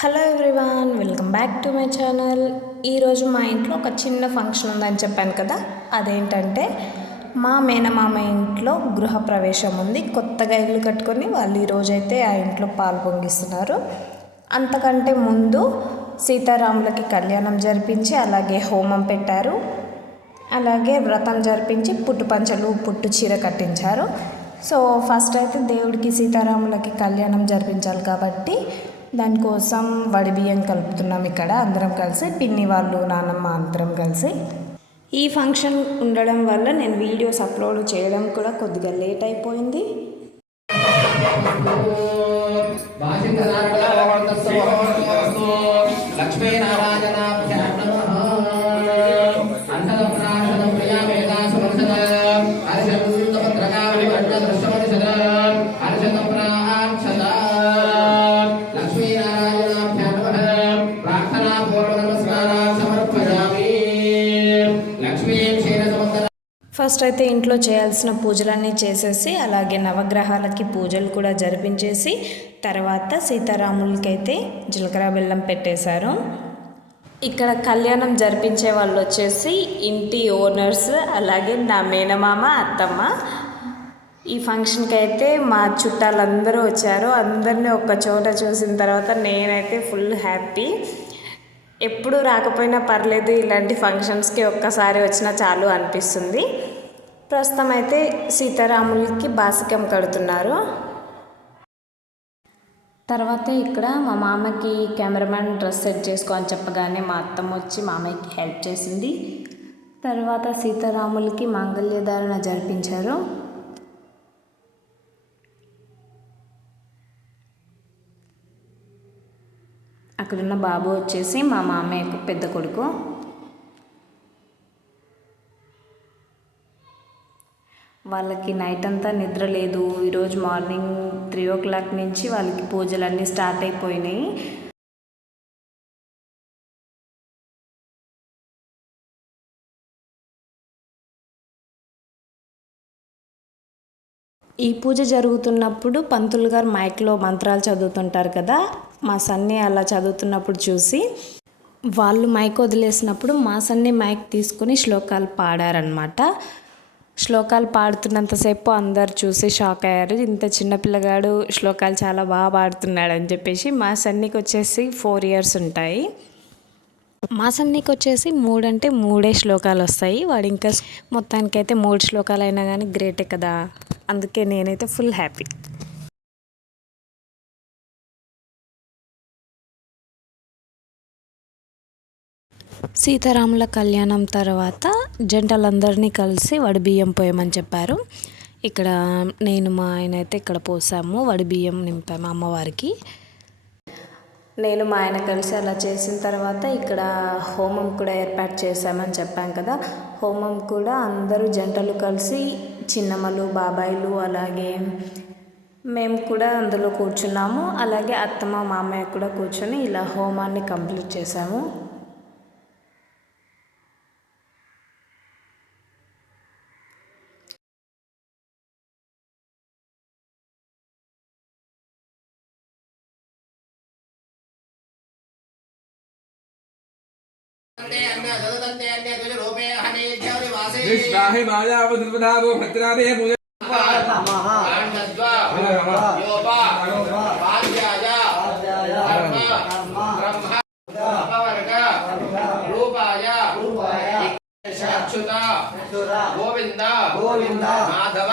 Hello everyone, welcome back to my channel. ఈరోజు మా ఇంట్లో ఒక చిన్న ఫంక్షన్ ఉందని చెప్పాను కదా. అదేంటంటే మా మేనమామ ఇంట్లో గృహప్రవేశం ఉంది. కొత్తగా ఇల్లు కట్టుకొని వాళ్ళు ఈరోజైతే ఆ ఇంట్లో పాలు పొంగిస్తున్నారు. అంతకంటే ముందు సీతారాములకి కళ్యాణం జరిపించి అలాగే హోమం పెట్టారు. అలాగే వ్రతం జరిపించి పుట్టు పంచలు పుట్టు చీర కట్టించారు. సో ఫస్ట్ అయితే దేవుడికి సీతారాములకి కళ్యాణం జరిపించాలి కాబట్టి దానికోసం వడిబియ్యం కలుపుతున్నాం. ఇక్కడ అందరం కలిసి, పిన్ని వాళ్ళు, నాన్నమ్మ అందరం కలిసి. ఈ ఫంక్షన్ ఉండడం వల్ల నేను వీడియోస్ అప్లోడ్ చేయడం కూడా కొద్దిగా లేట్ అయిపోయింది. ఫస్ట్ అయితే ఇంట్లో చేయాల్సిన పూజలన్నీ చేసేసి అలాగే నవగ్రహాలకి పూజలు కూడా జరిపించేసి తర్వాత సీతారాములకైతే జీలకర్ర బెల్లం పెట్టేశారు. ఇక్కడ కళ్యాణం జరిపించే వాళ్ళు వచ్చేసి ఇంటి ఓనర్స్, అలాగే నా మేనమామ, అత్తమ్మ. ఈ ఫంక్షన్కి అయితే మా చుట్టాలందరూ వచ్చారు. అందరినీ ఒక్క చోట చూసిన తర్వాత నేనైతే ఫుల్ హ్యాపీ. ఎప్పుడు రాకపోయినా పర్లేదు, ఇలాంటి ఫంక్షన్స్కి ఒక్కసారి వచ్చినా చాలు అనిపిస్తుంది. ప్రస్తుతం అయితే సీతారాములకి బాసికం కడుతున్నారు. తర్వాత ఇక్కడ మా మామకి కెమెరామెన్ డ్రెస్ సెట్ చేసుకో అని చెప్పగానే మా అత్తమ్మ వచ్చి మామయ్యకి హెల్ప్ చేసింది. తర్వాత సీతారాములకి మాంగళ్యధారణ జరిపించారు. అక్కడున్న బాబు వచ్చేసి మా మామయ్యకు పెద్ద కొడుకు. వాళ్ళకి నైట్ అంతా నిద్ర లేదు. ఈరోజు మార్నింగ్ 3 o'clock నుంచి వాళ్ళకి పూజలన్నీ స్టార్ట్ అయిపోయినాయి. ఈ పూజ జరుగుతున్నప్పుడు పంతులు గారు మైక్లో మంత్రాలు చదువుతుంటారు కదా. మా సన్ని అలా చదువుతున్నప్పుడు చూసి వాళ్ళు మైక్ వదిలేసినప్పుడు మా సన్ని మైక్ తీసుకుని శ్లోకాలు పాడారనమాట. శ్లోకాలు పాడుతున్నంతసేపు అందరు చూసి షాక్ అయ్యారు. ఇంత చిన్న పిల్లగాడు శ్లోకాలు చాలా బాగా పాడుతున్నాడు అని చెప్పేసి. మా సన్నికి వచ్చేసి 4 years ఉంటాయి. మా సన్నికి వచ్చేసి 3 అంటే 3 శ్లోకాలు వస్తాయి. వాడు ఇంకా మొత్తానికైతే 3 శ్లోకాలు అయినా కానీ గ్రేటే కదా. అందుకే నేనైతే ఫుల్ హ్యాపీ. సీతారాముల కళ్యాణం తర్వాత జంటలందరినీ కలిసి వడిబియ్యం పోయమని చెప్పారు. ఇక్కడ నేను మా ఆయన అయితే ఇక్కడ పోసాము, వడిబియ్యం నింపాము అమ్మవారికి. నేను మా ఆయన కలిసి అలా చేసిన తర్వాత ఇక్కడ హోమం కూడా ఏర్పాటు చేశామని చెప్పాం కదా. హోమం కూడా అందరూ జంటలు కలిసి, చిన్నమ్మలు, బాబాయిలు, అలాగే మేము కూడా అందులో కూర్చున్నాము. అలాగే అత్తమ్మ, మామయ్య కూడా కూర్చొని ఇలా హోమాన్ని కంప్లీట్ చేశాము. विश्वाहि मायावद्विधावो भद्रादे पूजा गोविंद माधव